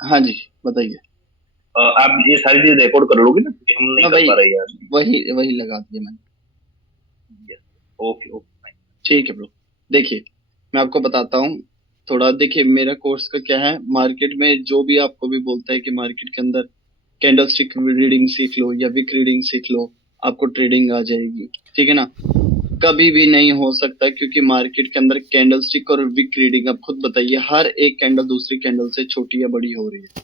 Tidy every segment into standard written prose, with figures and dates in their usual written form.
हाँ जी, बताइए। आप ये सारी चीज रिकॉर्ड कर लोगे ना, क्योंकि हम नहीं मैं कर वही पा रहे यार। वही वही लगा दिया मैंने। यस। Okay okay. ठीक है ब्रो। देखिए, मैं आपको बताता हूँ थोड़ा। देखिए, मेरा कोर्स का क्या है, मार्केट में जो भी आपको भी बोलता है कि मार्केट के अंदर कैंडल स्टिक रीडिंग सीख लो या विक रीडिंग सीख लो, आपको ट्रेडिंग आ जाएगी। ठीक है ना? कभी भी नहीं हो सकता, क्योंकि मार्केट के अंदर कैंडल स्टिक और विक रीडिंग, आप खुद बताइए, हर एक कैंडल दूसरी कैंडल से छोटी या बड़ी हो रही है,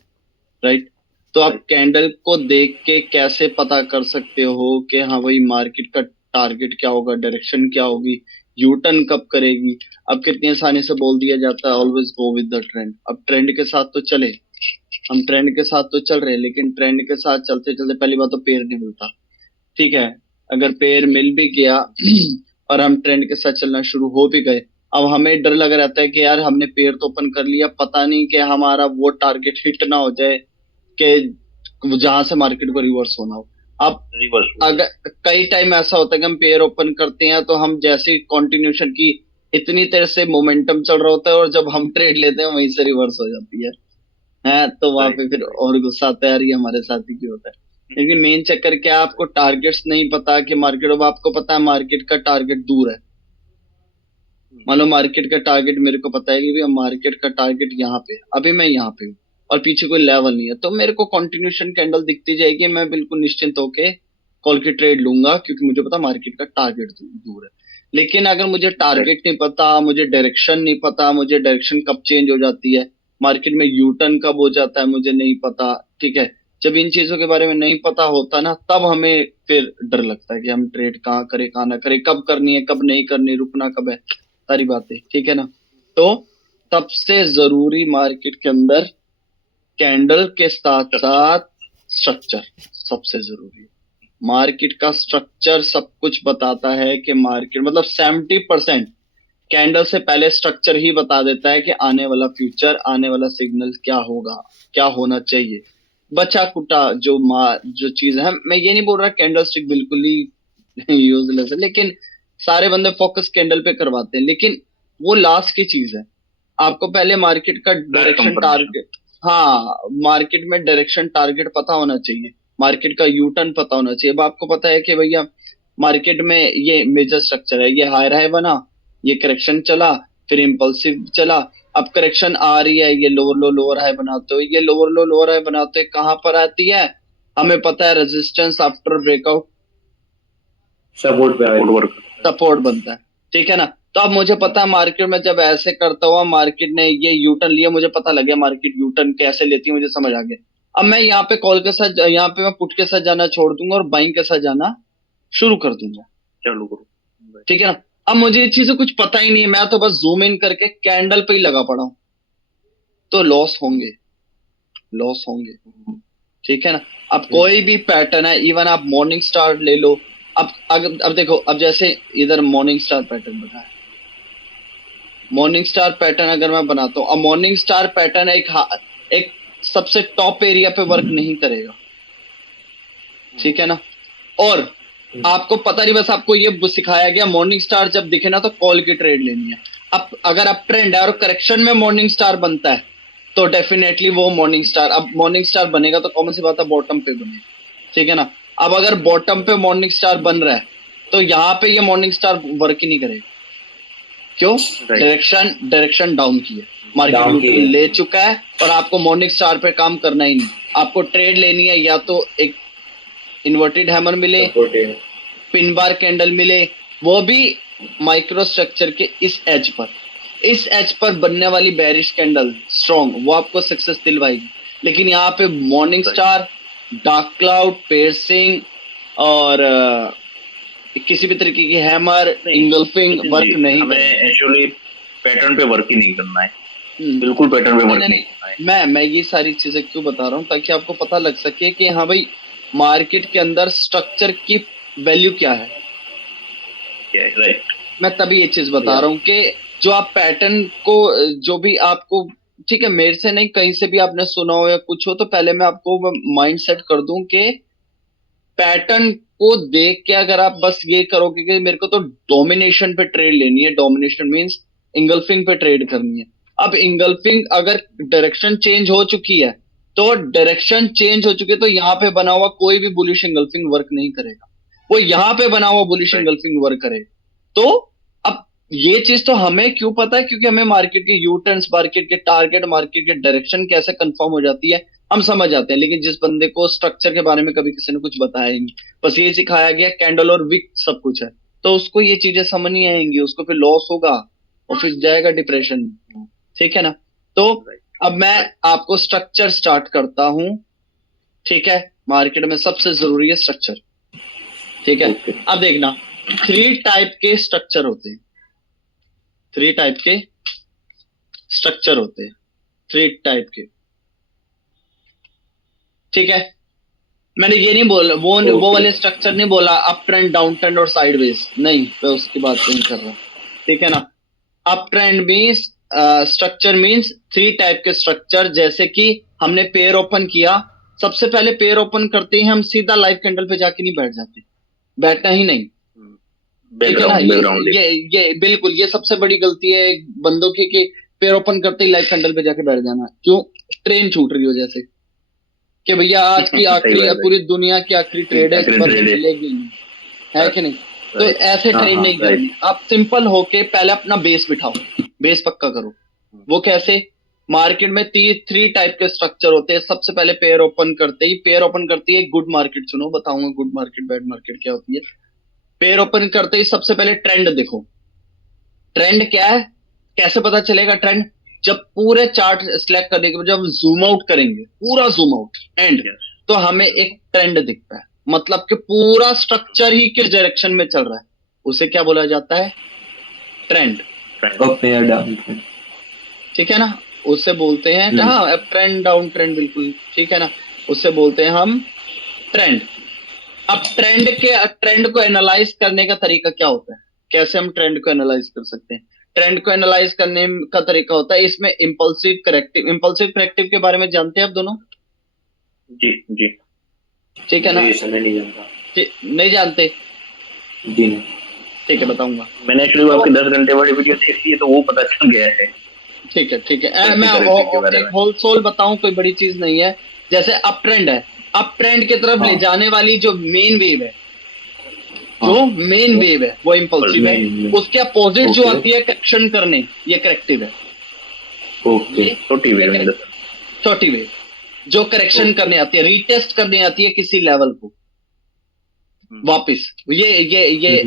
राइट? तो आप राइट। कैंडल को देख के कैसे पता कर सकते हो कि हाँ भाई, मार्केट का टारगेट क्या होगा, डायरेक्शन क्या होगी, यू टर्न कब करेगी? अब कितनी आसानी से बोल दिया जाता है always go with the trend. अब ट्रेंड के साथ तो चले, हम ट्रेंड के साथ तो चल रहे हैं, लेकिन ट्रेंड के साथ चलते चलते पहली बात तो पेड़ नहीं मिलता। ठीक है? अगर पेड़ मिल भी गया और हम ट्रेंड के साथ चलना शुरू हो भी गए, अब हमें डर लग रहता है कि यार हमने पेड़ तो ओपन कर लिया, पता नहीं कि हमारा वो टारगेट हिट ना हो जाए, कि जहां से मार्केट को रिवर्स होना हो। अब रिवर्स हो जाए। अगर कई टाइम ऐसा होता है कि हम पेयर ओपन करते हैं तो हम जैसे कंटिन्यूशन की इतनी देर से मोमेंटम चल रहा होता है, और जब हम ट्रेड लेते हैं वहीं से रिवर्स हो जाती है तो वहां राइट पे फिर राइट। और गुस्सा आता है, यार ये हमारे साथ ही क्यों होता है। लेकिन मेन चक्कर क्या है, आपको टारगेट्स नहीं पता कि मार्केट, अब आपको पता है मार्केट का टारगेट दूर है। मान लो मार्केट का टारगेट मेरे को पता है कि भैया मार्केट का टारगेट यहाँ पे है, अभी मैं यहाँ पे हूँ और पीछे कोई लेवल नहीं है, तो मेरे को कंटिन्यूशन कैंडल दिखती जाएगी, मैं बिल्कुल निश्चिंत होके कॉल की ट्रेड लूंगा, क्योंकि मुझे पता मार्केट का टारगेट दूर है। लेकिन अगर मुझे राइट। टारगेट नहीं पता, मुझे डायरेक्शन नहीं पता, मुझे डायरेक्शन कब चेंज हो जाती है, मार्केट में यू टर्न कब हो जाता है, मुझे नहीं पता। ठीक है? जब इन चीजों के बारे में नहीं पता होता ना, तब हमें फिर डर लगता है कि हम ट्रेड कहाँ करें कहाँ ना करें, कब करनी है कब नहीं करनी, रुकना कब है, सारी बातें। ठीक है ना? तो सबसे जरूरी मार्केट के अंदर कैंडल के साथ स्ट्रक्चर। साथ स्ट्रक्चर सबसे जरूरी है। मार्केट का स्ट्रक्चर सब कुछ बताता है कि मार्केट मतलब 70% कैंडल से पहले स्ट्रक्चर ही बता देता है कि आने वाला फ्यूचर, आने वाला सिग्नल क्या होगा, क्या होना चाहिए। बचा कुटा जो चीज है, मैं ये नहीं बोल रहा कैंडल स्टिक बिल्कुल ही यूजलेस है, लेकिन सारे बंदे फोकस कैंडल पे करवाते हैं, लेकिन वो लास्ट की चीज है। आपको पहले मार्केट का लास्ट डायरेक्शन कंफर्मेशन। टारगेट, हाँ, मार्केट में डायरेक्शन टारगेट पता होना चाहिए, मार्केट का यू टर्न पता होना चाहिए। अब आपको पता है कि भैया मार्केट में ये मेजर स्ट्रक्चर है, ये हायर हाई बना, ये करेक्शन चला, फिर इम्पल्सिव चला, अब करेक्शन आ रही है, ये लोअर लो लोअर हाई बनाते हो, ये लोअर लो लोअर हाई बनाते हो, कहाँ पर आती है? हमें पता है रेजिस्टेंस आफ्टर ब्रेकआउट सपोर्ट पे आएगी। Support work. सपोर्ट बनता है। ठीक है ना? तो अब मुझे पता है मार्केट में जब ऐसे करता हुआ मार्केट ने ये यू टर्न लिया, मुझे पता लग गया मार्केट यू टर्न कैसे लेती है, मुझे समझ आ गया। अब मैं यहाँ पे कॉल के साथ, यहाँ पे मैं पुट के साथ जाना छोड़ दूंगा और बाइंग के साथ जाना शुरू कर दूंगा। चालू करो। ठीक है ना? अब मुझे ये चीजें कुछ पता ही नहीं है, मैं तो बस जूम इन करके कैंडल पे ही लगा पड़ा हूं, तो लॉस होंगे, लॉस होंगे। ठीक है ना? अब कोई भी पैटर्न है, इवन आप मॉर्निंग स्टार ले लो। अब देखो, अब जैसे इधर मॉर्निंग स्टार पैटर्न बना है, मॉर्निंग स्टार पैटर्न अगर मैं बनाता हूँ, अब मॉर्निंग स्टार पैटर्न एक सबसे टॉप एरिया पे वर्क नहीं करेगा। ठीक है ना? और आपको पता नहीं, बस आपको ये सिखाया गया मॉर्निंग स्टार जब दिखे ना तो कॉल की ट्रेड लेनी है। अब अगर आप ट्रेंड है और करेक्शन में मॉर्निंग स्टार बनता है, तो डेफिनेटली वो मॉर्निंग स्टार, अब मॉर्निंग स्टार बनेगा तो कॉमन सी बात है बॉटम पे बनेगा। ठीक है ना? अब अगर बॉटम पे मॉर्निंग स्टार बन रहा है, तो यहाँ पे ये मॉर्निंग स्टार वर्क ही नहीं करेगा। क्यों? राइट। डायरेक्शन डाउन की है, मार्केट डाउन की यूटर्न है। ले चुका है, और आपको मॉर्निंग स्टार पे काम करना ही नहीं। आपको ट्रेड लेनी है, या तो एक इन्वर्टेड हैमर मिले, सपोर्ट है। पिन बार कैंडल मिले, वो भी माइक्रो स्ट्रक्चर के इस एज पर, इस एज पर बनने वाली बेरिश कैंडल स्ट्रॉन्ग, वो आपको सक्सेस दिलवाएगी। लेकिन यहाँ पे morning right. Star, dark cloud, piercing और किसी भी तरीके की हैमर नहीं इंगल्फिंग नितिन जी, वर्क नहीं हमें करेंगे। एक्चुअली पैटर्न पे वर्क ही नहीं करना है। हम्म। बिल्कुल पैटर्न पे नहीं वर्क नहीं नहीं नहीं, करना है। मैं ये सारी चीजें क्यों बता रहा हूँ, ताकि आपको पता लग सके कि हाँ भाई, मार्केट के अंदर स्ट्रक्चर की वैल्यू क्या है। राइट। मैं तभी ये चीज बता या रहा हूँ कि जो आप पैटर्न को, जो भी आपको, ठीक है, मेरे से नहीं, कहीं से भी आपने सुना हो या कुछ हो, तो पहले मैं आपको माइंड सेट कर दूं कि पैटर्न को देख के अगर आप बस ये करोगे कि मेरे को तो डोमिनेशन पे ट्रेड लेनी है, डोमिनेशन मींस इंगल्फिंग पे ट्रेड करनी है, अब इंगल्फिंग अगर डायरेक्शन चेंज हो चुकी है, तो डायरेक्शन चेंज हो चुकी है, तो यहाँ पे बना हुआ कोई भी बुलिश इंगल्फिंग वर्क नहीं करेगा, वो यहाँ पे बना हुआ बुलिश Right. इंगल्फिंग वर्क करेगा। तो अब ये चीज तो हमें क्यों पता है, क्योंकि हमें मार्केट के यू टर्न्स, मार्केट के टारगेट, मार्केट के डायरेक्शन कैसे कंफर्म हो जाती है हम समझ जाते हैं। लेकिन जिस बंदे को स्ट्रक्चर के बारे में कभी किसी ने कुछ बताया ही नहीं, बस ये सिखाया गया कैंडल और विक सब कुछ है, तो उसको ये चीजें समझ नहीं आएंगी, उसको फिर लॉस होगा और फिर जाएगा डिप्रेशन में। ठीक है ना। तो अब मैं आपको स्ट्रक्चर स्टार्ट करता हूं। ठीक है, मार्केट में सबसे जरूरी है स्ट्रक्चर। ठीक है, Okay. अब देखना 3 टाइप के स्ट्रक्चर होते हैं, 3 टाइप के स्ट्रक्चर होते हैं, 3 टाइप के। ठीक है, मैंने ये नहीं बोला वो Okay. वाले स्ट्रक्चर नहीं बोला अप ट्रेंड, डाउन ट्रेंड और साइडवेज, नहीं, मैं उसकी बात नहीं कर रहा। ठीक है ना। Up trend means structure means 3 type के स्ट्रक्चर, जैसे कि हमने पेयर ओपन किया, सबसे पहले पेयर ओपन करते ही हम सीधा लाइव कैंडल पे जाके नहीं बैठ जाते, बैठना ही नहीं। ठीक है ना। बैकग्राउंड ये बिल्कुल ये सबसे बड़ी गलती है बंदों की, कि पेयर ओपन करते ही लाइव कैंडल पे जाके बैठ जाना। क्यों? ट्रेन छूट रही हो जैसे कि भैया आज की सही आखिरी, बात है। पूरी दुनिया की आखिरी ट्रेड है, इस आखिरी पर trade है। मिलेगी नहीं, है कि नहीं। तो Right. ऐसे हाँ, ट्रेड हाँ, नहीं करनी, आप सिंपल होके पहले अपना बेस बिठाओ, बेस पक्का करो। वो कैसे? मार्केट में 3 टाइप के स्ट्रक्चर होते हैं। सबसे पहले पेयर ओपन करते ही, पेयर ओपन करती है गुड मार्केट, सुनो बताऊंगा गुड मार्केट बैड मार्केट क्या होती है। पेयर ओपन करते ही सबसे पहले ट्रेंड देखो। ट्रेंड क्या है, कैसे पता चलेगा ट्रेंड? जब पूरे चार्ट सिलेक्ट करने के बाद जब जूम आउट करेंगे, पूरा जूम आउट एंड, Yes. तो हमें एक ट्रेंड दिखता है, मतलब कि पूरा स्ट्रक्चर ही किस डायरेक्शन में चल रहा है, उसे क्या बोला जाता है? ट्रेंड। Right. अप या डाउन। ठीक है ना, उसे बोलते हैं हाँ अप ट्रेंड, डाउन ट्रेंड, बिल्कुल ठीक है ना, उसे बोलते हैं हम ट्रेंड। अब ट्रेंड को एनालाइज करने का तरीका क्या होता है, कैसे हम ट्रेंड को एनालाइज कर सकते हैं? ट्रेंड को एनालाइज करने का तरीका होता है इसमें इंपल्सिव करेक्टिव। इंपल्सिव करेक्टिव के बारे में जानते हैं आप दोनों? जी जी। ठीक है ना। ये समय नहीं जानता नहीं जानते? जी नहीं। ठीक है, बताऊंगा। मैंने एक्चुअली आपकी 10 घंटे वाली वीडियो देखी है, तो वो पता चल गया है। ठीक है ठीक है, मैं corrective के बारे एक में। होल सोल बताऊं, कोई बड़ी चीज नहीं है। जैसे अप ट्रेंड है, अप ट्रेंड की तरफ ले हाँ। जाने वाली जो मेन वेव है, हाँ। जो मेन वेव है वो इंपल्सिव है। Main- उसके अपोजिट जो Okay. आती है करेक्शन करने, ये करेक्टिव है। ओके। ये छोटी वेव में छोटी वेव जो करेक्शन Okay. करने आती है, रीटेस्ट करने आती है किसी लेवल को वापस, ये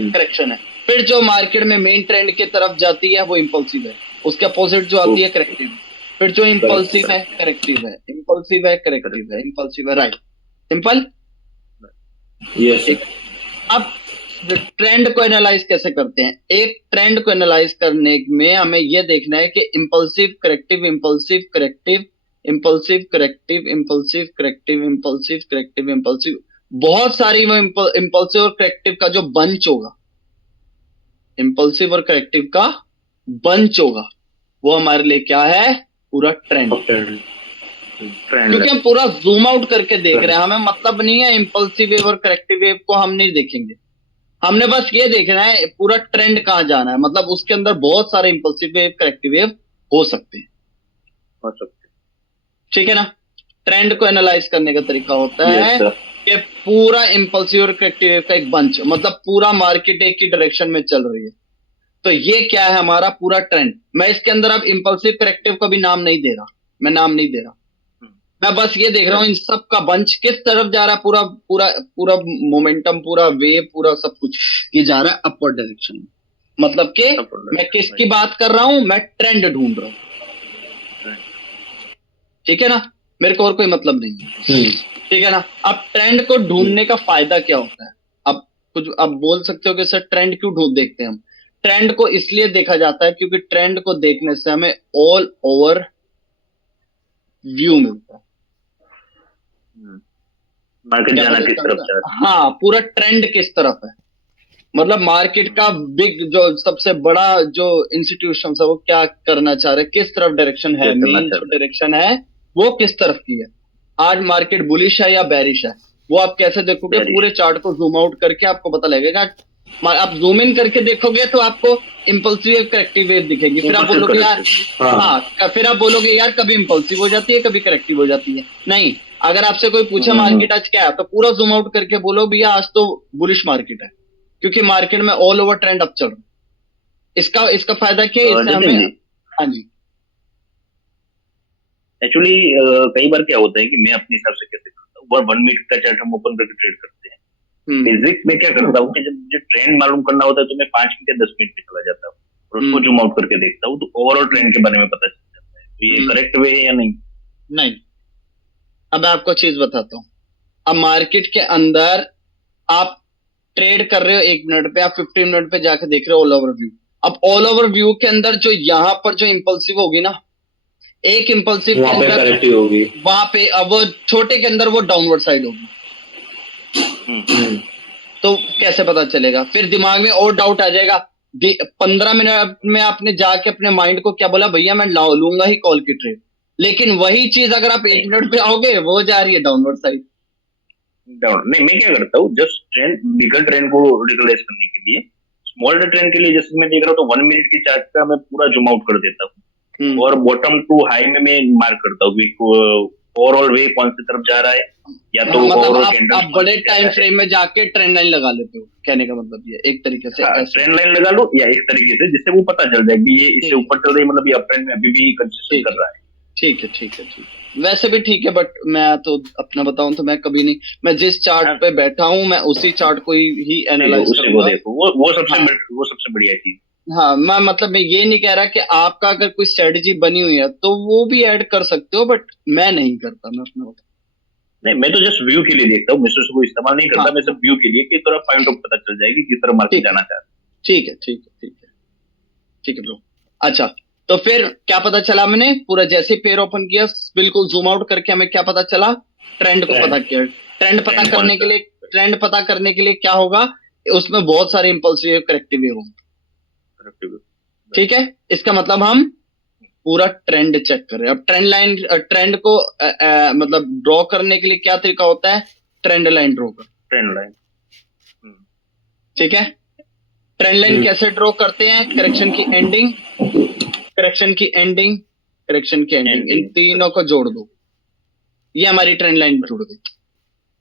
करेक्शन है। फिर जो मार्केट में मेन ट्रेंड की तरफ जाती है वो इंपल्सिव है, उसके अपोजिट जो आती है करेक्टिव है। फिर जो इंपल्सिव है करेक्टिव है, इंपल्सिव है करेक्टिव है, इंपल्सिव है, राइट, सिंपल। यस। अब ट्रेंड को एनालाइज कैसे करते हैं? एक ट्रेंड को एनालाइज करने में हमें यह देखना है कि impulsive corrective, impulsive corrective, impulsive corrective, impulsive corrective, impulsive corrective, impulsive, बहुत सारी वो इंपल्सिव और करेक्टिव का जो बंच होगा, इंपल्सिव और करेक्टिव का बंच होगा, वो हमारे लिए क्या है? पूरा ट्रेंड। क्योंकि हम पूरा जूम आउट करके देख रहे हैं, हमें मतलब नहीं है इंपल्सिव वेव और करेक्टिव वेव को हम नहीं देखेंगे, हमने बस ये देखना है पूरा ट्रेंड कहाँ जाना है, मतलब उसके अंदर बहुत सारे इंपल्सिव वेव करेक्टिव वेव हो सकते हैं। ठीक है ना। ट्रेंड को एनालाइज करने का तरीका होता है कि पूरा इंपल्सिव और करेक्टिव वेव का एक बंच, मतलब पूरा मार्केट एक ही डायरेक्शन में चल रही है, तो ये क्या है? हमारा पूरा ट्रेंड। मैं इसके अंदर अब इंपल्सिव करेक्टिव का भी नाम नहीं दे रहा, मैं नाम नहीं दे रहा, मैं बस ये देख रहा हूं इन सब का बंच किस तरफ जा रहा है, पूरा पूरा पूरा मोमेंटम, पूरा वेव, पूरा सब कुछ ये जा रहा है अपवर्ड डायरेक्शन में। मतलब कि मैं किसकी बात कर रहा हूं? मैं ट्रेंड ढूंढ रहा हूं। ठीक है ना, मेरे को और कोई मतलब नहीं। ठीक है ना। अब ट्रेंड को ढूंढने का फायदा क्या होता है? अब बोल सकते हो कि सर ट्रेंड क्यों ढूंढ देखते हैं हम? ट्रेंड को इसलिए देखा जाता है क्योंकि ट्रेंड को देखने से हमें ऑल ओवर व्यू मिलता है, मार्केट जाना किस तरफ जा रहा है। हाँ, पूरा ट्रेंड किस तरफ है, मतलब मार्केट का बिग जो सबसे बड़ा जो इंस्टीट्यूशन है वो क्या करना चाह रहे हैं, किस तरफ डायरेक्शन है, मेन जो डायरेक्शन है वो किस तरफ की है। आज मार्केट बुलिश है या बैरिश है, वो आप कैसे देखोगे? पूरे चार्ट को जूम आउट करके आपको पता लगेगा आप जूम इन करके देखोगे तो आपको इम्पल्सिव वेव करेक्टिव वेव दिखेगी, फिर आप Impulsive बोलोगे यार, corrective। हाँ हाँ, फिर आप बोलोगे यार कभी इम्पल्सिव हो जाती है कभी करेक्टिव हो जाती है। नहीं, अगर आपसे कोई पूछे मार्केट आज क्या है तो पूरा जूम आउट करके बोलो भैया आज तो बुलिश मार्केट है, क्योंकि मार्केट में ऑल ओवर ट्रेंड अप चल रहा है। इसका इसका फायदा क्या है, इससे हमें, जतिन जी, हाँ जी, एक्चुअली कई बार क्या होता है कि मैं अपने हिसाब से कैसे करता हूँ, 1 मिनट का चार्ट हम ओपन करके ट्रेड करते हैं। हम्म बेसिक में क्या करता हूँ कि जब मुझे ट्रेंड मालूम करना होता है तो मैं 5 मिनट या 10 मिनट में चला जाता हूँ और उसको हम्म जूम आउट करके देखता हूँ, तो ओवरऑल ट्रेंड के बारे में पता चल जाता है। तो ये हम्म, करेक्ट वे है या नहीं? नहीं। अब मैं आपको चीज बताता हूँ। अब मार्केट के अंदर आप ट्रेड कर रहे हो 1 मिनट पे, आप 15 मिनट पे जाके देख रहे हो ऑल ओवर व्यू। अब ऑल ओवर व्यू के अंदर जो यहाँ पर जो इम्पल्सिव होगी ना, एक इम्पल्सिव के वहां पे अंदर करेक्टिव होगी। वहां पे अब वो छोटे के अंदर वो डाउनवर्ड साइड होगी। हम्म। तो कैसे पता चलेगा, फिर दिमाग में और डाउट आ जाएगा। 15 मिनट में आपने जाके अपने माइंड को क्या बोला, भैया मैं लूंगा ही कॉल की ट्रेड, लेकिन वही चीज अगर आप 1 मिनट पे आओगे वो जा रही है डाउनवर्ड साइड। डाउन नहीं, मैं क्या करता हूँ, जस्ट ट्रेंड, बिगर ट्रेंड को रिकलाइज करने के लिए, स्मॉल ट्रेंड के लिए जैसे मैं देख रहा हूँ तो 1 मिनट की चार्ट का मैं पूरा जूम आउट कर देता हूँ हम्म और बॉटम टू हाई में मैं मार्क करता हूँ कि ओवरऑल वे कौन सी तरफ जा रहा है, या तो हाँ, मतलब ओवरऑल आप कैंडल आप कौन बड़े सी जा टाइम रहा है। फ्रेम में जाके ट्रेंड लाइन लगा लेते हो, कहने का मतलब ये एक तरीके से हाँ, ऐसे। ट्रेंड लाइन लगा लो या इस तरीके से जिससे वो पता चल जाए कि ये इससे ठीक है, ऊपर चल रही है, मतलब ये अप ट्रेंड में अभी भी कंसिस्टेंट ठीक कर है, रहा है। ठीक है, ठीक है, ठीक है, वैसे भी ठीक है, बट मैं तो अपना बताऊं तो मैं कभी नहीं, मैं जिस चार्ट हाँ, पे बैठा हूं मैं उसी चार्ट को ही देखो एनालाइज उसी को करूंगा। देखो, वो हाँ, वो सबसे बढ़िया चीज। हाँ, मैं मतलब मैं ये नहीं कह रहा कि आपका अगर कोई स्ट्रेटजी बनी हुई है तो वो भी ऐड कर सकते हो, बट मैं नहीं करता, मैं अपना बता। नहीं, मैं तो जस्ट व्यू के लिए देखता हूँ, मैं उसको इस्तेमाल नहीं हाँ, करता, मैं हाँ, सिर्फ व्यू के लिए कि थोड़ा पॉइंट ऑफ पता चल जाएगी किस तरह मार्केट ठीक है, जाना चाहता ठीक है, ठीक है, ठीक है, ठीक है ब्रो। अच्छा, तो फिर क्या पता चला, मैंने पूरा जैसे पेयर ओपन किया बिल्कुल जूम आउट करके हमें क्या पता चला, ट्रेंड को पता ट्रेंड। किया। ट्रेंड है। पता ट्रेंड कौन करने के सा? लिए, ट्रेंड पता करने के लिए क्या होगा, उसमें बहुत सारे इंपल्सिव करेक्टिव वेव होंगे। corrective। ठीक है, इसका मतलब हम पूरा ट्रेंड चेक कर रहे हैं। अब ट्रेंड लाइन, ट्रेंड को मतलब ड्रॉ करने के लिए क्या तरीका होता है, ट्रेंड लाइन ड्रॉ कर। Trend line. ठीक है, ट्रेंड लाइन कैसे ड्रॉ करते हैं, करेक्शन की एंडिंग, करेक्शन की एंडिंग, करेक्शन की एंडिंग, इन एंडिंग। तीनों को जोड़ दो, ये हमारी ट्रेंड लाइन जुड़ गई।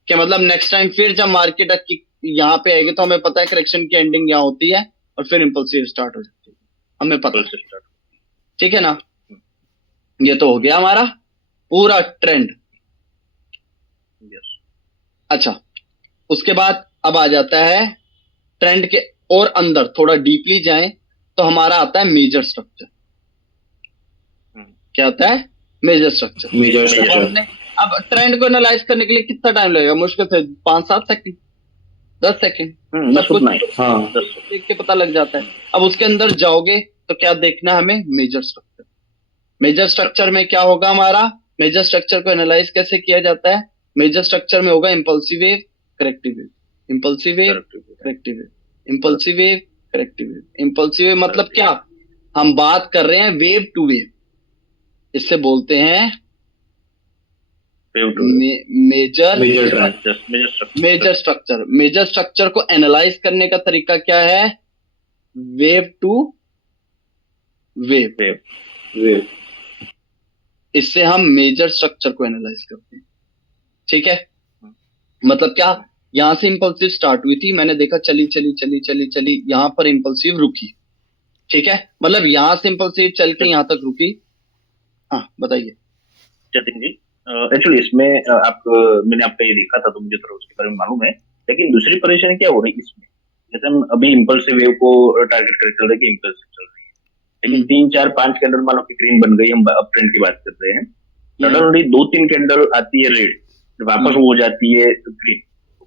क्या मतलब नेक्स्ट टाइम फिर जब मार्केट की यहाँ पे आएगी तो हमें पता है करेक्शन की एंडिंग यहाँ होती है और फिर इम्पल्सिव स्टार्ट हो जाती है, हमें पता है। स्टार्ट। ठीक है ना, ये तो हो गया हमारा पूरा ट्रेंड। यस। अच्छा, उसके बाद अब आ जाता है ट्रेंड के और अंदर थोड़ा डीपली जाएं तो हमारा आता है मेजर स्ट्रक्चर। क्या आता है, मेजर स्ट्रक्चर। मेजर अब मेजर। स्ट्रक्चर। हमने, अब ट्रेंड को एनालाइज करने के लिए कितना टाइम लगेगा, मुश्किल से 5-7 सेकंड, 10 सेकंड, सब बस कुछ उतना ही। हाँ देख के पता लग जाता है। अब उसके अंदर जाओगे तो क्या देखना है हमें, मेजर स्ट्रक्चर। मेजर स्ट्रक्चर में क्या होगा हमारा, मेजर स्ट्रक्चर को एनालाइज कैसे किया जाता है, मेजर स्ट्रक्चर में होगा impulsive wave, corrective wave, impulsive wave, corrective wave, impulsive wave, corrective wave, impulsive wave, मतलब क्या, हम बात कर रहे हैं वेव टू वेव, इससे बोलते हैं major, major trend. Just major structure. Major structure. Major structure को एनालाइज करने का तरीका क्या है, वेव टू वेव, वे इससे हम मेजर स्ट्रक्चर को एनालाइज करते हैं। ठीक है, मतलब क्या, यहां से इंपल्सिव स्टार्ट हुई थी, मैंने देखा चली चली चली चली चली, यहां पर इंपल्सिव रुकी। ठीक है, मतलब यहां से इंपल्सिव चल के यहां तक रुकी। हाँ बताइए। जतिन जी, एक्चुअली इसमें मैंने आपका ये देखा था तो मुझे थोड़ा उसके बारे में मालूम है, लेकिन दूसरी परेशानी क्या हो रही है इसमें, जैसे हम अभी इम्पल्सिव वेव को टारगेट करके चल रहे हैं कि इम्पल्सिव चल रही है, लेकिन 3 4 5 कैंडल मान लो कि ग्रीन बन गई, हम अप ट्रेंड की बात कर रहे हैं, सडनली 2 3 कैंडल आती है रेड, वापस वो हो जाती है ग्रीन,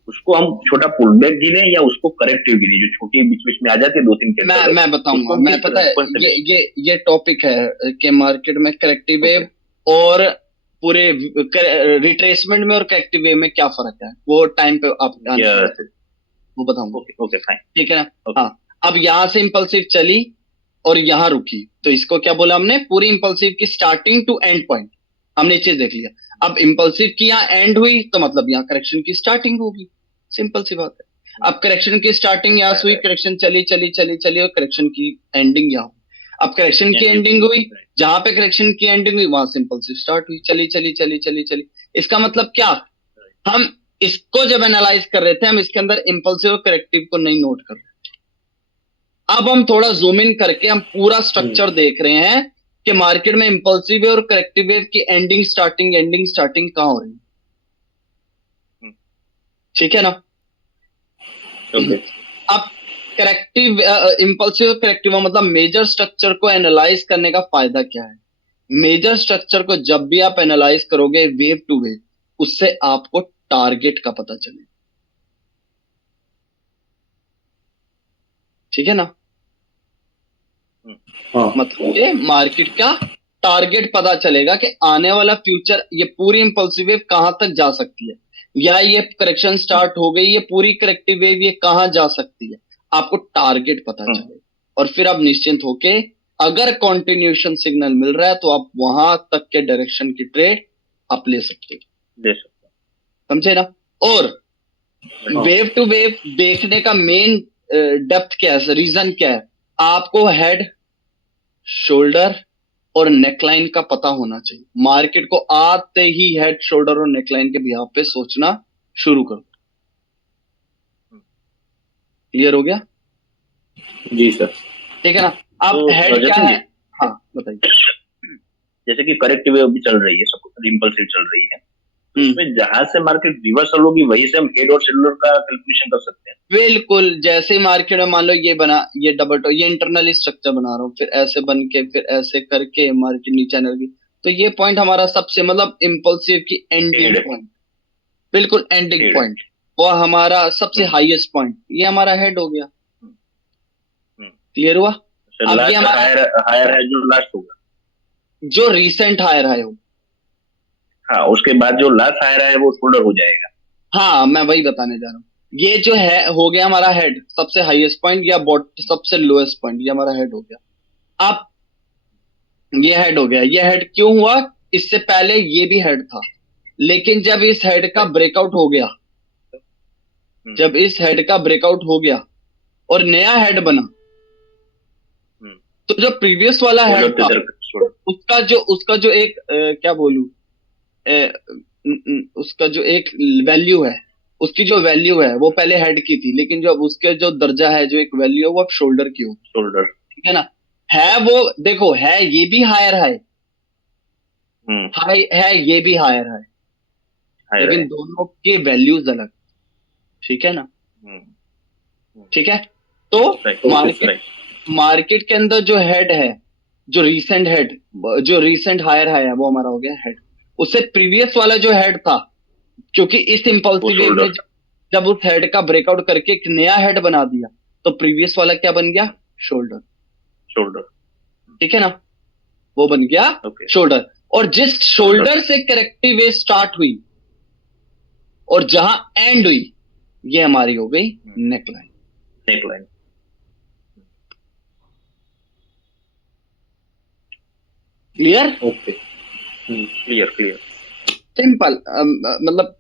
उसको हम छोटा पुल बैक गिने या उसको करेक्टिव गिने, जो छोटी बीच बीच में आ जाती है 2 3 कैंडल है, मैं बताऊंगा, उसको हम मैं किस पता तरह है, कौन से ये टॉपिक है कि मार्केट में करेक्टिव ओके। वेव और पूरे रिट्रेसमेंट में और करेक्टिव वेव में क्या फर्क है, वो टाइम पे आप आंसर, यस। वो बताऊंगा। Okay okay fine. ठीक है ना, ओके। हाँ। अब यहां से इंपल्सिव चली और यहां रुकी, तो इसको क्या बोला हमने, पूरी इंपल्सिव की स्टार्टिंग टू एंड पॉइंट, हमने ये चीज देख लिया। अब इंपल्सिव की यहाँ एंड हुई तो मतलब यहाँ करेक्शन की स्टार्टिंग होगी, सिंपल सी बात है। अब करेक्शन की स्टार्टिंग यहाँ से हुई, करेक्शन चली चली चली चली और करेक्शन की एंडिंग यहाँ हुई। अब करेक्शन की एंडिंग हुई, जहां पे करेक्शन की एंडिंग हुई वहां से इम्पल्सिव स्टार्ट हुई, चली चली चली चली चली। इसका मतलब क्या, हम इसको जब एनालाइज कर रहे थे हम इसके अंदर इम्पल्सिव और करेक्टिव को नहीं नोट कर रहे। अब हम थोड़ा जूम इन करके हम पूरा स्ट्रक्चर देख रहे हैं कि मार्केट में इम्पल्सिव वेव और करेक्टिव वेव की एंडिंग स्टार्टिंग कहां हो रही है। ठीक है ना। ओके। अब करेक्टिव इम्पल्सिव और करेक्टिव मतलब मेजर स्ट्रक्चर को एनालाइज करने का फायदा क्या है। मेजर स्ट्रक्चर को जब भी आप एनालाइज करोगे वेव टू वेव, उससे आपको टारगेट का पता चलेगा। ठीक है ना। हाँ मतलब ये मार्केट का टारगेट पता चलेगा कि आने वाला फ्यूचर ये पूरी इंपल्सिव वेव कहां तक जा सकती है, या ये करेक्शन स्टार्ट हो गई ये पूरी करेक्टिव वेव ये कहां जा सकती है, आपको टारगेट पता चलेगा। और फिर आप निश्चिंत होके अगर कॉन्टिन्यूशन सिग्नल मिल रहा है तो आप वहां तक के डायरेक्शन की ट्रेड आप ले सकते हो। समझे ना। और वेव टू वेव देखने का मेन डेप्थ क्या है, रीजन क्या है, आपको हेड शोल्डर और नेकलाइन का पता होना चाहिए। मार्केट को आते ही हेड शोल्डर और नेकलाइन के बिहाफ पे सोचना शुरू कर दो। क्लियर हो गया। जी सर। ठीक है ना। अब तो हेड क्या जतिन है। जी, हाँ बताइए। जैसे कि करेक्टिव वेव भी चल रही है, सब कुछ इम्पल्सिव चल रही है, तो इसमें जहां से मार्केट रिवर्सल होगी वहीं से हम हेड और शोल्डर का कैलकुलेशन कर सकते हैं। बिल्कुल, जैसे ही मार्केट में मान लो ये बना, ये डबल टॉप, ये इंटरनल स्ट्रक्चर बना रहा हूँ, फिर ऐसे बन के फिर ऐसे करके मार्केट नीचे आने लगी, तो ये पॉइंट हमारा सबसे मतलब इम्पल्सिव की एंडिंग हेड पॉइंट, बिल्कुल एंडिंग हेड पॉइंट, वो हमारा सबसे हाईएस्ट पॉइंट, ये हमारा हेड हो गया। क्लियर हुआ। अब ये लास्ट हमारा हायर हायर है जो लास्ट होगा। जो रीसेंट हायर हाई हो, हाँ, उसके बाद जो लास्ट हायर है वो शोल्डर हो जाएगा। हाँ मैं वही बताने जा रहा हूँ। ये जो है हो गया हमारा हेड, सबसे हाईएस्ट पॉइंट या सबसे लोएस्ट पॉइंट, ये हमारा हेड हो गया। अब ये हेड हो गया, ये हेड क्यों हुआ, इससे पहले ये भी हेड था, लेकिन जब इस हेड का ब्रेकआउट हो गया, जब इस हेड का ब्रेकआउट हो गया और नया हेड बना, तो जो प्रीवियस वाला हेड था उसका जो एक क्या बोलूं, उसका जो एक वैल्यू है, उसकी जो वैल्यू है वो पहले हेड की थी, लेकिन जो उसके जो दर्जा है, जो एक वैल्यू है वो अब शोल्डर की हो। शोल्डर। ठीक है ना। है वो, देखो है ये भी हायर है, हाई है ये भी हायर है, हायर लेकिन है। दोनों के वैल्यूज अलग। ठीक है ना। ठीक है। तो मार्केट मार्केट के अंदर जो हेड है, जो रीसेंट हेड, जो रीसेंट हायर है वो हमारा हो गया हेड। उससे प्रीवियस वाला जो हेड था, क्योंकि इस इंपल्सिव वेव ने जब उस हेड का ब्रेकआउट करके एक नया हेड बना दिया, तो प्रीवियस वाला क्या बन गया, शोल्डर। शोल्डर। ठीक है ना, वो बन गया शोल्डर। और जिस शोल्डर से करेक्टिव वेव स्टार्ट हुई और जहां एंड हुई, ये हमारी हो गई neckline. Neckline. Clear. Okay. Clear clear. Simple, मतलब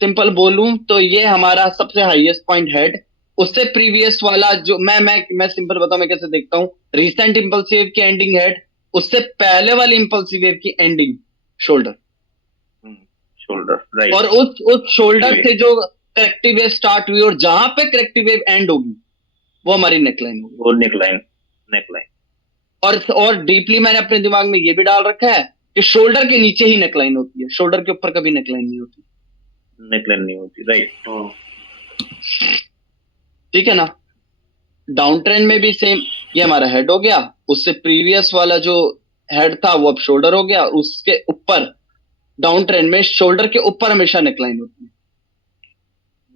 सिंपल बोलूं तो ये हमारा सबसे हाईएस्ट पॉइंट हेड, उससे प्रीवियस वाला जो मैं सिंपल बताऊं मैं कैसे देखता हूं, रीसेंट इंपल्सिव वेव की एंडिंग हेड, उससे पहले वाली इंपल्सिव वेव की एंडिंग शोल्डर। Shoulder right. और उस शोल्डर से जो करेक्टिव वेव स्टार्ट हुई और जहां पे करेक्टिव वेव एंड होगी वो हमारी नेकलाइन होगी। वो नेकलाइन। नेकलाइन। और डीपली मैंने अपने दिमाग में ये भी डाल रखा है कि शोल्डर के नीचे ही नेकलाइन होती है, शोल्डर के ऊपर कभी नेकलाइन नहीं होती। नेकलाइन नहीं होती राइट। ठीक है ना। डाउन ट्रेंड में भी सेम, ये हमारा हेड हो गया, उससे प्रीवियस वाला जो हेड था वो अब शोल्डर हो गया, उसके ऊपर डाउन ट्रेंड में शोल्डर के ऊपर हमेशा नेकलाइन होती है।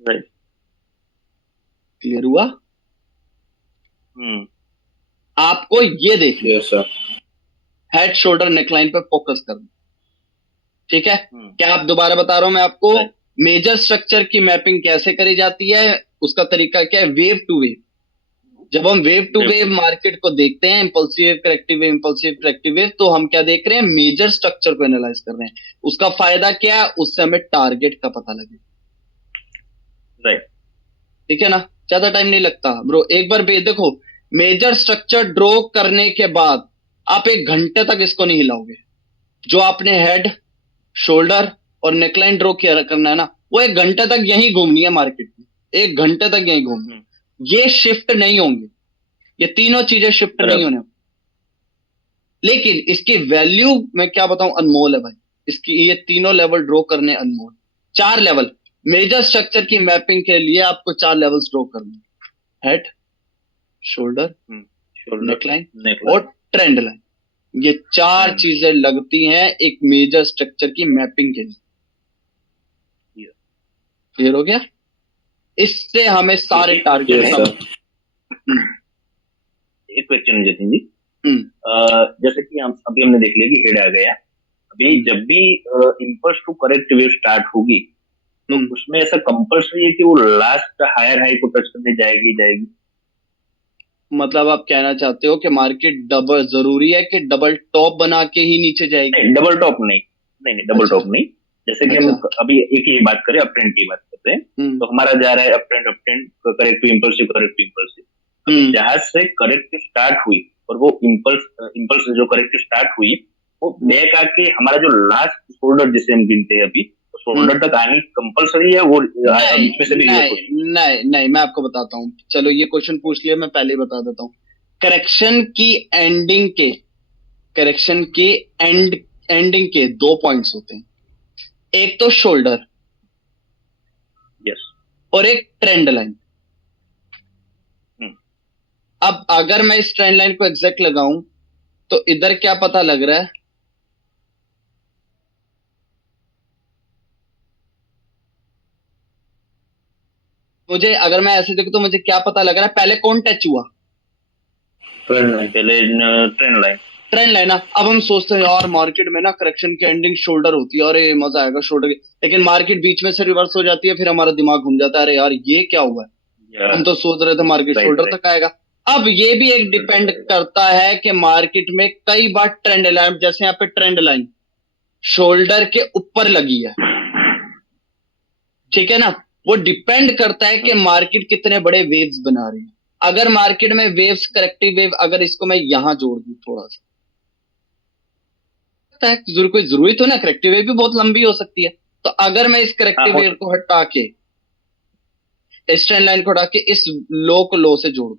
राइट। क्लियर हुआ। आपको ये देखना, yes sir. Head shoulder neckline पर फोकस करना। ठीक है। क्या आप दोबारा बता रहा हूं मैं आपको, मेजर स्ट्रक्चर की मैपिंग कैसे करी जाती है, उसका तरीका क्या है, वेव टू वेव। जब हम वेव टू वेव मार्केट को देखते हैं, इंपल्सिव करेक्टिव वेव, तो हम क्या देख रहे हैं, मेजर स्ट्रक्चर को एनालाइज कर रहे हैं। उसका फायदा क्या है, उससे हमें टारगेट का पता लगे। राइट। ठीक है ना, ज्यादा टाइम नहीं लगता ब्रो। एक बार देखो, मेजर स्ट्रक्चर ड्रॉ करने के बाद आप 1 घंटे तक इसको नहीं हिलाओगे। जो आपने हेड, शोल्डर और नेकलाइन ड्रॉ करना है ना, वो 1 घंटे तक यहीं घूमनी है मार्केट में, 1 घंटे तक यहीं घूमनी। ये शिफ्ट नहीं होंगे, ये तीनों चीजें शिफ्ट नहीं होने। लेकिन इसकी वैल्यू मैं क्या बताऊं, अनमोल है भाई। इसकी ये तीनों लेवल ड्रॉ करने अनमोल। 4 लेवल मेजर स्ट्रक्चर की मैपिंग के लिए आपको 4 लेवल्स ड्रॉ करने, हेड, शोल्डर, नेकलाइन और ट्रेंड लाइन। ये 4 चीजें लगती हैं एक मेजर स्ट्रक्चर की मैपिंग के लिए। क्लियर हो गया? इससे हमें सारे टारगेट Yes, sir. एक क्वेश्चन जतिन जी, जैसे कि हम अभी हमने देख लिया कि हेड आ गया। अभी जब भी impulse to correct wave start होगी तो उसमें ऐसा कंपल्सरी है कि वो लास्ट हायर हाई को टच करने जाएगी? मतलब आप कहना चाहते हो कि मार्केट डबल, जरूरी है कि डबल टॉप बना के ही नीचे जाएगी? नहीं, डबल टॉप नहीं, डबल टॉप नहीं। जैसे कि हम अभी एक ही बात करें, अप ट्रेंड की बात करते हैं, तो हमारा जा रहा है अप ट्रेंड करेक्टिव इम्पल्सिव। जहां से करेक्टिव स्टार्ट हुई और वो इम्पल्स जो करेक्टिव स्टार्ट हुई वो बैक आके हमारा जो लास्ट शोल्डर जिसे हम गिनते हैं अभी, शोल्डर तक आनी कंपल्सरी है वो बीच में से भी? नहीं, मैं आपको बताता हूँ। चलो ये क्वेश्चन पूछ लिया, मैं पहले ही बता देता हूँ। करेक्शन की एंडिंग के 2 पॉइंट्स होते हैं, एक तो शोल्डर, यस, और एक ट्रेंड लाइन। अब अगर मैं इस ट्रेंड लाइन को एग्जैक्ट लगाऊं तो इधर क्या पता लग रहा है, मुझे अगर मैं ऐसे देखूं तो मुझे क्या पता लग रहा है, पहले कौन टच हुआ? Trend line. पहले ट्रेंड लाइन। ना। अब हम सोचते हैं यार मार्केट में ना करेक्शन की एंडिंग शोल्डर होती है, अरे मजा आएगा शोल्डर की, लेकिन मार्केट बीच में से रिवर्स हो जाती है, फिर हमारा दिमाग घूम जाता है, अरे यार ये क्या हुआ है, हम तो सोच रहे थे मार्केट शोल्डर तक आएगा। अब ये भी एक डिपेंड करता है कि मार्केट में कई बार ट्रेंड लाइन, जैसे यहाँ पे ट्रेंड लाइन शोल्डर के ऊपर लगी है, ठीक है ना, वो डिपेंड करता है कि मार्केट कितने बड़े वेव्स बना रही है। अगर मार्केट में वेव्स, करेक्टिव वेव, अगर इसको मैं यहां जोड़ दूं थोड़ा सा, कोई जरूरी तो ना, करेक्टिव वेव भी बहुत लंबी हो सकती है। तो अगर मैं इस करेक्टिव वेव को हटा के, इस ट्रेंड लाइन को हटा के इस लो को लो से जोड़ दूं,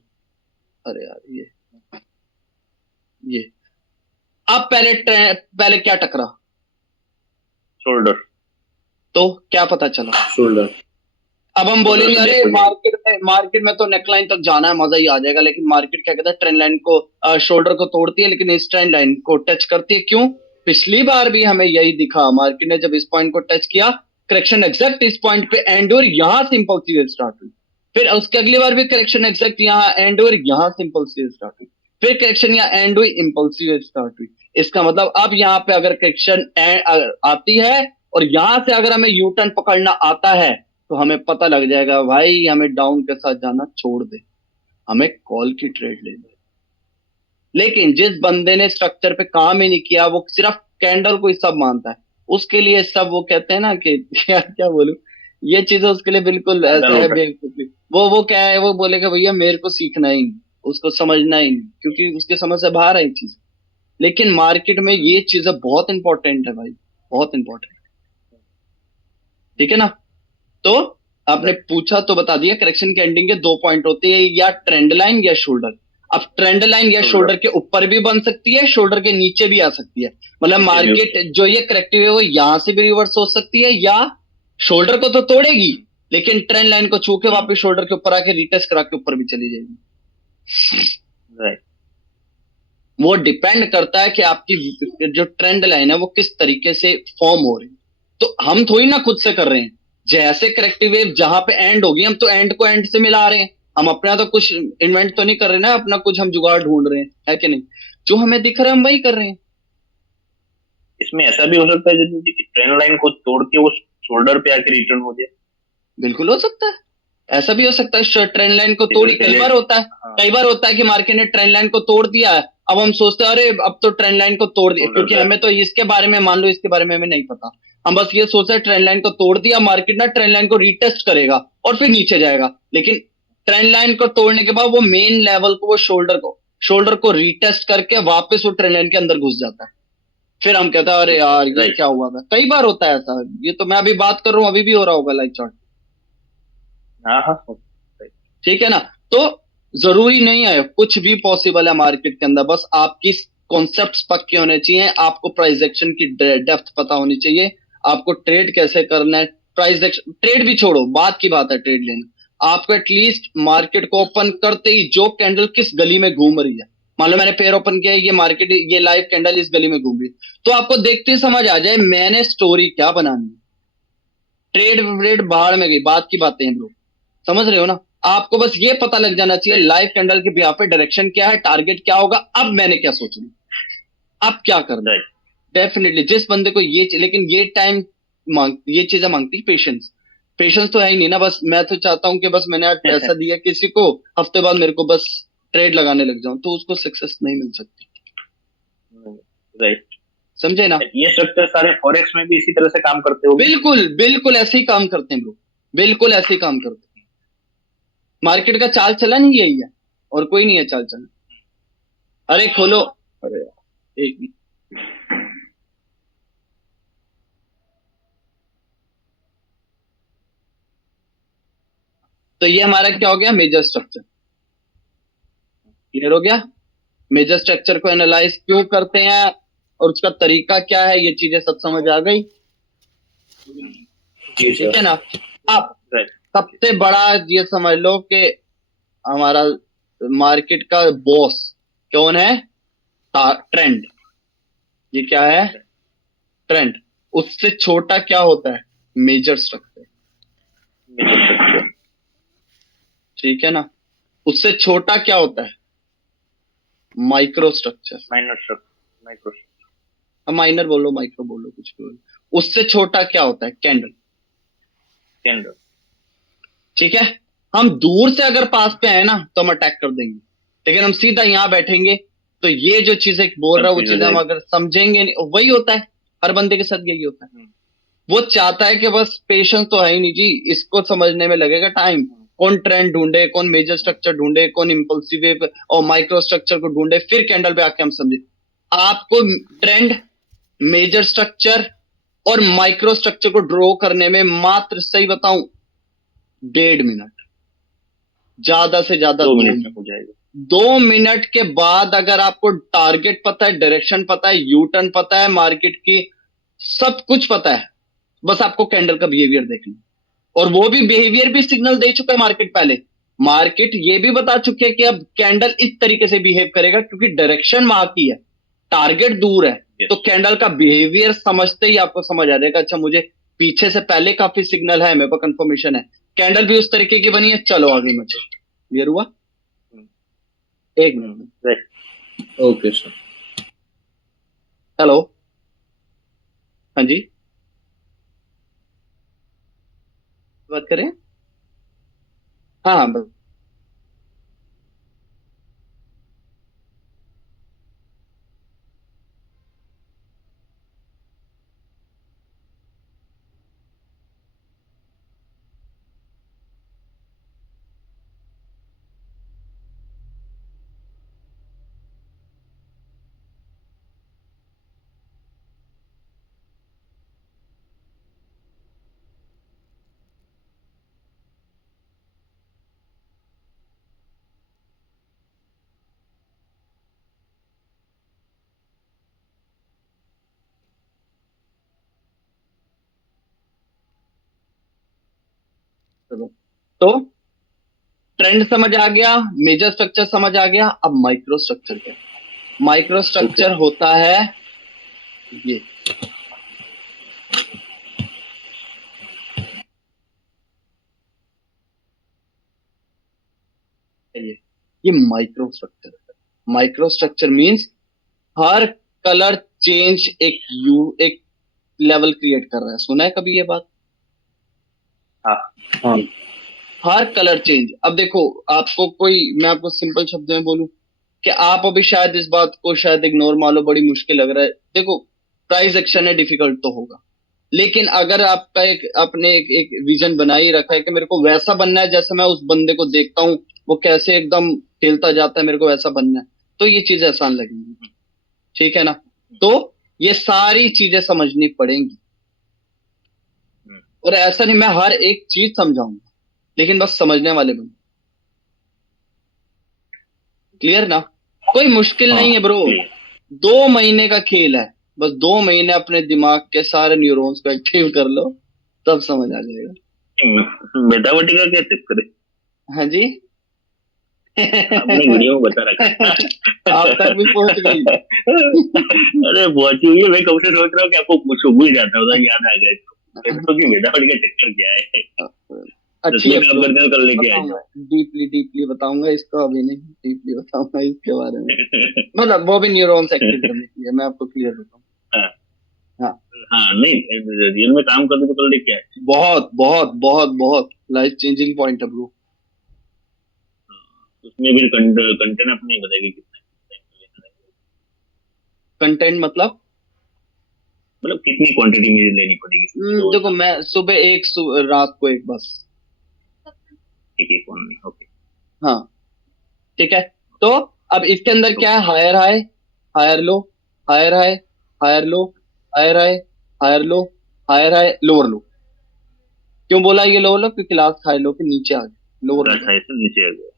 अरे यार ये अब पहले क्या टकरा? शोल्डर। तो क्या पता चला? शोल्डर। अब हम बोलेंगे अरे मार्केट में तो नेकलाइन तक जाना है, मजा ही आ जाएगा, लेकिन मार्केट क्या कहता है, ट्रेंड लाइन को, शोल्डर को तोड़ती है, लेकिन इस ट्रेंड लाइन को टच करती है। क्यों? पिछली बार भी हमें यही दिखा, मार्केट ने जब इस पॉइंट को टच किया, करेक्शन एग्जैक्ट इस पॉइंट पे एंड और यहां से इंपल्सिव स्टार्ट हुई। फिर उसके अगली बार भी करेक्शन एग्जैक्ट यहाँ एंड और यहां से इंपल्सिव स्टार्ट हुई, फिर करेक्शन यहाँ एंड हुई, इंपल्सिव स्टार्ट हुई। इसका मतलब अब यहाँ पे अगर करेक्शन आती है और यहां से अगर हमें यू टर्न पकड़ना आता है तो हमें पता लग जाएगा भाई हमें डाउन के साथ जाना छोड़ दे, हमें कॉल की ट्रेड ले ले। लेकिन जिस बंदे ने स्ट्रक्चर पे काम ही नहीं किया, वो सिर्फ कैंडल को ही सब मानता है, उसके लिए सब, वो कहते हैं ना कि क्या बोलूं, ये चीजें उसके लिए बिल्कुल ऐसा है बेवकूफी। वो क्या है, वो बोलेगा भैया मेरे को सीखना ही नहीं, उसको समझना ही नहीं, क्योंकि उसके समझ से बाहर है ये चीज। लेकिन मार्केट में ये चीजें बहुत इंपॉर्टेंट है भाई, बहुत इंपॉर्टेंट, ठीक है ना। तो आपने पूछा तो बता दिया, करेक्शन की एंडिंग के 2 पॉइंट होते हैं, या ट्रेंड लाइन या शोल्डर। अब ट्रेंड लाइन या शोल्डर के ऊपर भी बन सकती है, शोल्डर के नीचे भी आ सकती है। मतलब मार्केट जो ये करेक्टिव है वो यहां से भी रिवर्स हो सकती है, या शोल्डर को तो तोड़ेगी लेकिन ट्रेंड लाइन को छू के वापस शोल्डर के ऊपर आके रीटेस्ट करा के ऊपर भी चली जाएगी। वो डिपेंड करता है कि आपकी जो ट्रेंड लाइन है वो किस तरीके से फॉर्म हो रही है। तो हम थोड़ी ना खुद से कर रहे हैं, जैसे करेक्टिव वेव जहां पे एंड होगी हम तो एंड को एंड से मिला रहे हैं, हम अपना तो कुछ इन्वेंट तो नहीं कर रहे ना, अपना कुछ हम जुगाड़ ढूंढ रहे हैं, है कि नहीं? जो हमें दिख रहा है हम वही कर रहे हैं। इसमें ऐसा भी हो सकता है कि ट्रेंड लाइन को तोड़ के वो शोल्डर पे आके रिटर्न हो जाए? बिल्कुल हो सकता है, ऐसा भी हो सकता है। ट्रेंड लाइन को तोड़ी, कई बार होता है कि मार्केट ने ट्रेंड लाइन को तोड़ दिया है, अब हम सोचते हैं अरे अब तो ट्रेंड लाइन को तोड़ दिया, क्योंकि हमें तो इसके बारे में, मान लो इसके बारे में हमें नहीं पता, हम बस ये सोच रहे हैं ट्रेंड लाइन को तोड़ दिया, मार्केट ना ट्रेंड लाइन को रीटेस्ट करेगा और फिर नीचे जाएगा, लेकिन ट्रेंड लाइन को तोड़ने के बाद वो मेन लेवल को, वो शोल्डर को रीटेस्ट करके वापस वो ट्रेंड लाइन के अंदर घुस जाता है। फिर हम कहते हैं अरे यार ये Right. क्या हुआ था। कई बार होता है ऐसा, ये तो मैं अभी बात कर रहा हूँ, अभी भी हो रहा होगा लाइव चार्ट। हाँ हाँ right. ठीक है ना। तो जरूरी नहीं है, कुछ भी पॉसिबल है मार्केट के अंदर, बस आपकी कॉन्सेप्ट्स पक्के होने चाहिए, आपको प्राइस एक्शन की डेप्थ पता होनी चाहिए, आपको ट्रेड कैसे करना है। प्राइस एक्शन ट्रेड भी छोड़ो, बात की बात है ट्रेड लेना, आपको एटलीस्ट मार्केट को ओपन करते ही जो कैंडल किस गली में घूम रही है, मान लो मैंने पेयर ओपन किया है, ये मार्केट, ये लाइव कैंडल इस गली में घूम रही है, तो आपको देखते ही समझ आ जाए मैंने स्टोरी क्या बनानी है। ट्रेड व्रेड बाहर में गई, बात की बातें हैं ब्रो, समझ रहे हो ना। आपको बस ये पता लग जाना चाहिए लाइव कैंडल के बिहाफ पे डायरेक्शन क्या है, टारगेट क्या होगा, अब मैंने क्या सोचना, अब क्या करना है। Right. डेफिनेटली जिस बंदे को लेकिन ये टाइम ये चीजें मांगती पेशेंस। पेशेंस तो है ही नहीं ना, बस मैं तो चाहता हूं कि बस मैंने आज पैसा दिया किसी को, हफ्ते बाद मेरे को बस ट्रेड लगाने लग जाऊं, तो उसको सक्सेस नहीं मिल सकती। राइट, समझे ना। ये स्ट्रक्चर सारे फॉरेक्स में भी इसी तरह से काम करते हो? बिल्कुल बिल्कुल ऐसे ही काम करते हैं लोग, बिल्कुल ऐसे ही काम करते हैं। मार्केट का चाल चलन ही यही है, और कोई नहीं है चाल चलन। अरे खोलो, अरे एक मिनट। तो ये हमारा क्या हो गया, मेजर स्ट्रक्चर। क्लियर हो गया। मेजर स्ट्रक्चर को एनालाइज क्यों करते हैं और उसका तरीका क्या है, ये चीजें सब समझ आ गई। जी ठीक है सर। ना। अब राइट, सबसे बड़ा ये समझ लो कि हमारा मार्केट का बॉस कौन है, ट्रेंड। ये क्या है, ट्रेंड। उससे छोटा क्या होता है, मेजर स्ट्रक्चर। मेजर स्ट्रक्चर, ठीक है ना। उससे छोटा क्या होता है, micro structure. Minor structure, micro अब माइनर बोलो, माइक्रो बोलो, कुछ भी बोलो। उससे छोटा क्या होता है, कैंडल। कैंडल। ठीक है। हम दूर से अगर पास पे आए ना तो हम अटैक कर देंगे, लेकिन हम सीधा यहां बैठेंगे तो ये जो चीजें बोल रहा है वो Confuse हो चीजें हम जाएगी। अगर समझेंगे नहीं, वही होता है हर बंदे के साथ, यही होता है। वो चाहता है कि बस पेशेंस तो है ही नहीं जी, इसको समझने में लगेगा टाइम। कौन ट्रेंड ढूंढे, कौन मेजर स्ट्रक्चर ढूंढे, कौन इंपल्सिव वेव और माइक्रो स्ट्रक्चर को ढूंढे, फिर कैंडल पे आके हम समझे। आपको ट्रेंड, मेजर स्ट्रक्चर और माइक्रो स्ट्रक्चर को ड्रॉ करने में मात्र, सही बताऊं, 1.5 मिनट, ज्यादा से ज्यादा 2 मिनट में हो जाएगा। 2 मिनट के बाद अगर आपको टारगेट पता है, डायरेक्शन पता है, यू टर्न पता है, मार्केट की सब कुछ पता है, बस आपको कैंडल का बिहेवियर देखना। और वो भी बिहेवियर भी सिग्नल दे चुका है मार्केट पहले। मार्केट ये भी बता चुके हैं कि अब कैंडल इस तरीके से बिहेव करेगा, क्योंकि डायरेक्शन वहां की है, टारगेट दूर है। Yes. तो कैंडल का बिहेवियर समझते ही आपको समझ आ जाएगा, अच्छा मुझे पीछे से पहले काफी सिग्नल है, मेरे को कंफर्मेशन है, कैंडल भी उस तरीके की बनी है, चलो आगे मुझे। क्लियर हुआ। एक minute. Right, okay sir. Hello, हाँ जी, बात करें। हाँ हाँ बस। चलो, तो ट्रेंड समझ आ गया, मेजर स्ट्रक्चर समझ आ गया, अब माइक्रो स्ट्रक्चर क्या है? माइक्रो स्ट्रक्चर होता है ये, ये micro structure. Micro structure means हर कलर चेंज एक लेवल क्रिएट कर रहा है। सुना है कभी ये बात? हाँ हाँ हर कलर चेंज। अब देखो, आपको कोई, मैं आपको सिंपल शब्दों में बोलूं कि आप अभी शायद इस बात को शायद इग्नोर मान लो, बड़ी मुश्किल लग रहा है। देखो, प्राइस एक्शन है, डिफिकल्ट तो होगा, लेकिन अगर आपका एक विजन बना ही रखा है कि मेरे को वैसा बनना है जैसे मैं उस बंदे को देखता हूँ, वो कैसे एकदम खेलता जाता है, मेरे को वैसा बनना है, तो ये चीजें आसान लगेंगी। ठीक है ना? तो ये सारी चीजें समझनी पड़ेंगी। और ऐसा नहीं मैं हर एक चीज समझाऊंगा, लेकिन बस समझने वाले बनो। क्लियर ना? कोई मुश्किल हाँ नहीं है ब्रो। clear। 2 महीने का खेल है। बस 2 महीने अपने दिमाग के सारे न्यूरॉन्स को एक्टिव कर लो, तब समझ आ जाएगा। मेटावर्टी का क्या चक्कर है? हाँ जी। आपने वीडियो में बता रखा आप तक भी पहुंच गई। अरे पहुंची हुई है, मैं कब से सोच रहा हूँ कि आपको पूछूं, भूल जाता हूँ, याद आ गया तो कि मेटावर्टी का चक्कर क्या है। अच्छी है जिसमें काम ब्रो। करते हो कल लेके आ बताऊंगा, जाओ। डीपली डीपली बताऊंगा इसको, अभी नहीं, डीपली बताऊंगा इसके बारे में। मतलब वो भी न्यूरॉन्स एक्टिव करने के लिए, मैं आपको क्लियर बताऊं। हाँ हाँ। हाँ, नहीं रियल में काम करते तो कल लेके आए। बहुत बहुत बहुत बहुत लाइफ चेंजिंग पॉइंट है ब्रो। उसमें भी कंटेंट आप नहीं बताएगी कितना time लेना है। कंटेंट मतलब? मतलब कितनी क्वांटिटी में लेनी पड़ेगी रोज? देखो मैं सुबह एक, रात को एक, बस। एक एक वन में, ओके। हाँ। ठीक है। तो अब इसके अंदर क्या है? Higher high, higher low, higher high, higher low, higher high, higher low, higher high, lower low. क्यों बोला ये लोअर लो? क्योंकि लास्ट हाई लो के नीचे आ गए, लोअर लो। रास्ता ऐसे नीचे आ गया।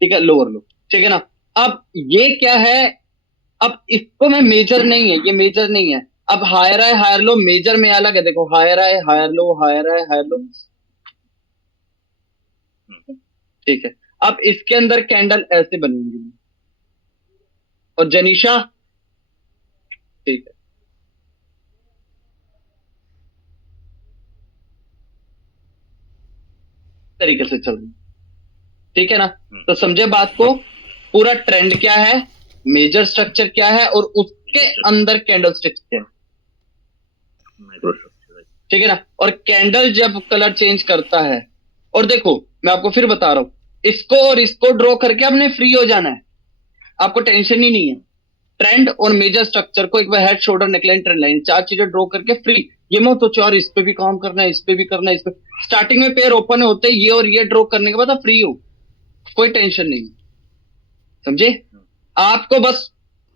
ठीक है, लोअर लो। ठीक है ना? अब ये क्या है? अब इसको मैं मेजर नहीं है, ये मेजर नहीं है। अब higher high higher low major में अलग है। देखो higher high higher low, higher high higher low. ठीक है। अब इसके अंदर कैंडल ऐसे बनेंगी। और जनीशा, ठीक है, तरीके से चल रही। ठीक है ना? तो समझे बात को? पूरा ट्रेंड क्या है, मेजर स्ट्रक्चर क्या है, और उसके अंदर कैंडल स्टिक्स क्या है। माइक्रोस्ट्रक्चर। ठीक है ना? और कैंडल जब कलर चेंज करता है, और देखो मैं आपको फिर बता रहा हूं, इसको और इसको ड्रॉ करके आपने फ्री हो जाना है, आपको टेंशन ही नहीं है। ट्रेंड और मेजर स्ट्रक्चर को एक बार head shoulder neckline trend line 4 चीजें ड्रॉ करके फ्री। ये मत सोचो यार इस पे भी काम करना है, इस पे भी करना है, इस पे। स्टार्टिंग में पेयर ओपन होते ही ये और ये ड्रॉ करने के बाद आप फ्री हो, कोई टेंशन नहीं। समझे? आपको बस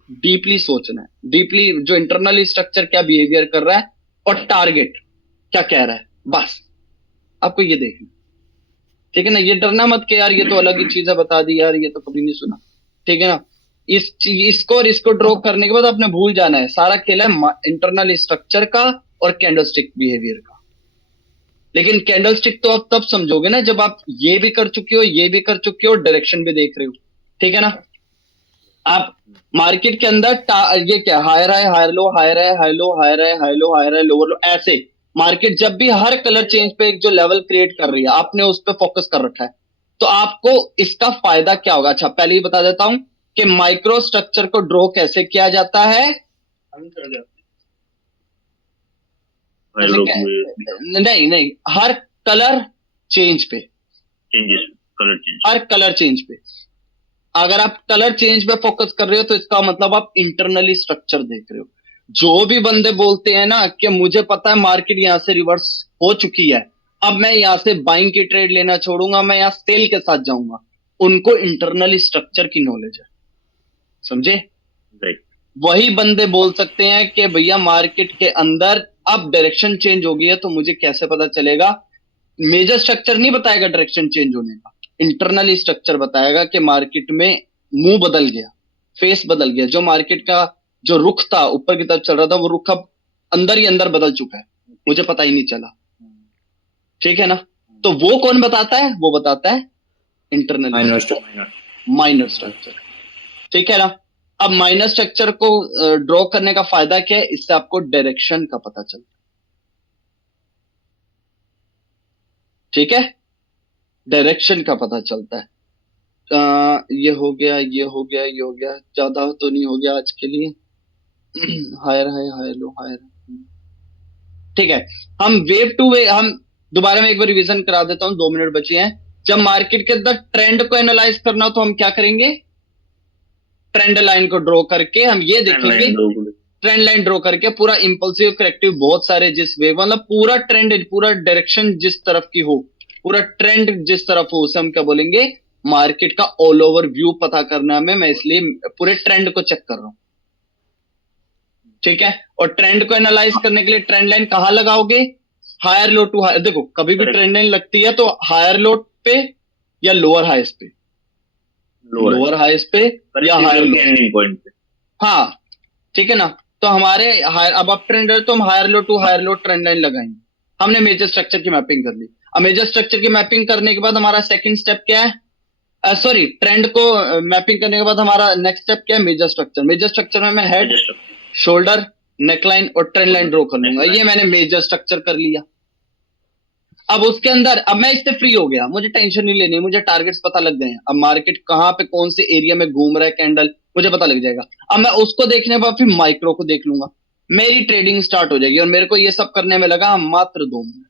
डीपली सोचना है, डीपली जो इंटरनल स्ट्रक्चर क्या बिहेवियर कर रहा है और टारगेट क्या कह रहा है, बस आपको ये देखना। ठीक है ना? ये डरना मत कि यार ये तो अलग ही चीजें बता दी यार, ये तो कभी नहीं सुना। ठीक है ना? इसको और इसको ड्रॉ करने के बाद आपने भूल जाना है, सारा खेल है इंटरनल स्ट्रक्चर का और कैंडलस्टिक बिहेवियर का। लेकिन कैंडलस्टिक तो आप तब समझोगे ना जब आप ये भी कर चुके हो, ये भी कर चुके हो, डायरेक्शन भी देख रहे हो। ठीक है ना? आप मार्केट के अंदर ये क्या, higher high higher low, higher high high low, higher high high low, higher high lower low, ऐसे। मार्केट जब भी हर कलर चेंज पे एक जो लेवल क्रिएट कर रही है, आपने उस पर फोकस कर रखा है, तो आपको इसका फायदा क्या होगा? अच्छा पहले ही बता देता हूं कि माइक्रो स्ट्रक्चर को ड्रॉ कैसे किया जाता है। हर ऐसे लोग नहीं नहीं, हर कलर चेंज पे, चेंजेस, कलर चेंज। हर कलर चेंज पे। अगर आप कलर चेंज पे फोकस कर रहे हो तो इसका मतलब आप इंटरनली स्ट्रक्चर देख रहे हो। जो भी बंदे बोलते हैं ना कि मुझे पता है मार्केट यहां से रिवर्स हो चुकी है, अब मैं यहां से बाइंग की ट्रेड लेना छोड़ूंगा, मैं यहां सेल के साथ जाऊंगा, उनको इंटरनल स्ट्रक्चर की नॉलेज है। समझे? राइट। वही बंदे बोल सकते हैं कि भैया मार्केट के अंदर अब डायरेक्शन चेंज हो गई है, तो मुझे कैसे पता चलेगा? मेजर स्ट्रक्चर नहीं बताएगा डायरेक्शन चेंज होने का, इंटरनल स्ट्रक्चर बताएगा कि मार्केट में मुंह बदल गया, फेस बदल गया। जो मार्केट का जो रुख था ऊपर की तरफ चल रहा था, वो रुख अब अंदर ही अंदर बदल चुका है, मुझे पता ही नहीं चला। ठीक है ना? तो वो कौन बताता है? वो बताता है इंटरनल माइनर स्ट्रक्चर। ठीक है ना? अब माइनर स्ट्रक्चर को ड्रॉ करने का फायदा क्या है? इससे आपको डायरेक्शन का पता चलता है। ठीक है? डायरेक्शन का पता चलता है। ये हो गया, ये हो गया, ये हो गया, ज्यादा तो नहीं हो गया आज के लिए। Higher high higher low higher. ठीक है। हम वेव टू वे, हम दोबारा में एक बार रिवीजन करा देता हूं, 2 मिनट बचे हैं। जब मार्केट के अंदर ट्रेंड को एनालाइज करना हो तो हम क्या करेंगे? ट्रेंड लाइन को ड्रॉ करके हम ये देखेंगे ट्रेंड लाइन ड्रॉ करके पूरा इंपल्सिव करेक्टिव बहुत सारे जिस वे मतलब पूरा ट्रेंड पूरा डायरेक्शन जिस तरफ की हो, पूरा ट्रेंड जिस तरफ हो उसे हम क्या बोलेंगे, मार्केट का ऑल ओवर व्यू पता करना है मैं इसलिए पूरे ट्रेंड को चेक कर रहा हूं। ठीक है, और ट्रेंड को एनालाइज करने के लिए ट्रेंड लाइन कहां लगाओगे, हायर लो टू हायर। देखो कभी भी Correct. ट्रेंड लाइन लगती है तो हायर लो पे या लोअर हाईएस्ट पे, लोअर हाईएस्ट पे या हायर लो, एंडिंग पॉइंट पे। हाँ ठीक है ना। तो हमारे हायर अब अप ट्रेंड है तो हम higher low to higher low trend line लगाएंगे। हमने मेजर स्ट्रक्चर की मैपिंग कर ली। अब मेजर स्ट्रक्चर की मैपिंग करने के बाद हमारा सेकंड स्टेप क्या है, सॉरी ट्रेंड को मैपिंग करने के बाद हमारा नेक्स्ट स्टेप क्या है, मेजर स्ट्रक्चर। मेजर स्ट्रक्चर में मैं हेड, शोल्डर, नेकलाइन और ट्रेंड लाइन ड्रॉ कर लूंगा। ये मैंने मेजर स्ट्रक्चर कर लिया। अब उसके अंदर अब मैं इससे फ्री हो गया, मुझे टेंशन नहीं लेनी, मुझे टारगेट्स पता लग गए हैं। अब मार्केट कहां पे कौन से एरिया में घूम रहा है कैंडल मुझे पता लग जाएगा। अब मैं उसको देखने के बाद फिर माइक्रो को देख लूंगा, मेरी ट्रेडिंग स्टार्ट हो जाएगी। और मेरे को ये सब करने में लगा मात्र 2 मिनट।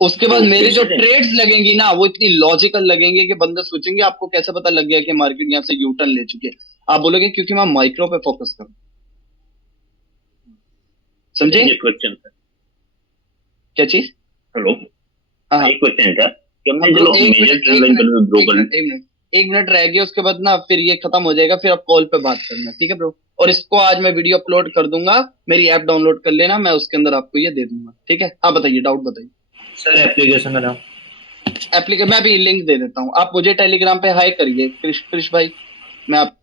उसके बाद मेरी जो ट्रेड्स लगेंगी ना वो इतनी लॉजिकल लगेंगे कि बंदे सोचेंगे आपको कैसे पता लग गया कि मार्केट यहां से यू टर्न ले चुकी है। आप बोलोगे क्योंकि मैं माइक्रो पे फोकस करूं। समझे? ये क्वेश्चन था। क्या चीज? हेलो, हाँ एक क्वेश्चन था कि हमने ब्रो, चलो मेजर ट्रेंड लाइन पर ड्रॉ कर ली। एक मिनट रह गया, उसके बाद ना फिर ये खत्म हो जाएगा, फिर आप कॉल पे बात करना, ठीक है ब्रो। और इसको आज मैं वीडियो अपलोड कर दूंगा, मेरी ऐप डाउनलोड कर लेना, मैं उसके अंदर आपको ये दे दूंगा, ठीक है। आप बताइए, डाउट बताइए। सर एप्लीकेशन का नाम? एप्लीकेशन मैं अभी लिंक दे देता हूँ, आप मुझे टेलीग्राम पे हाई करिए कृष भाई, मैं आपको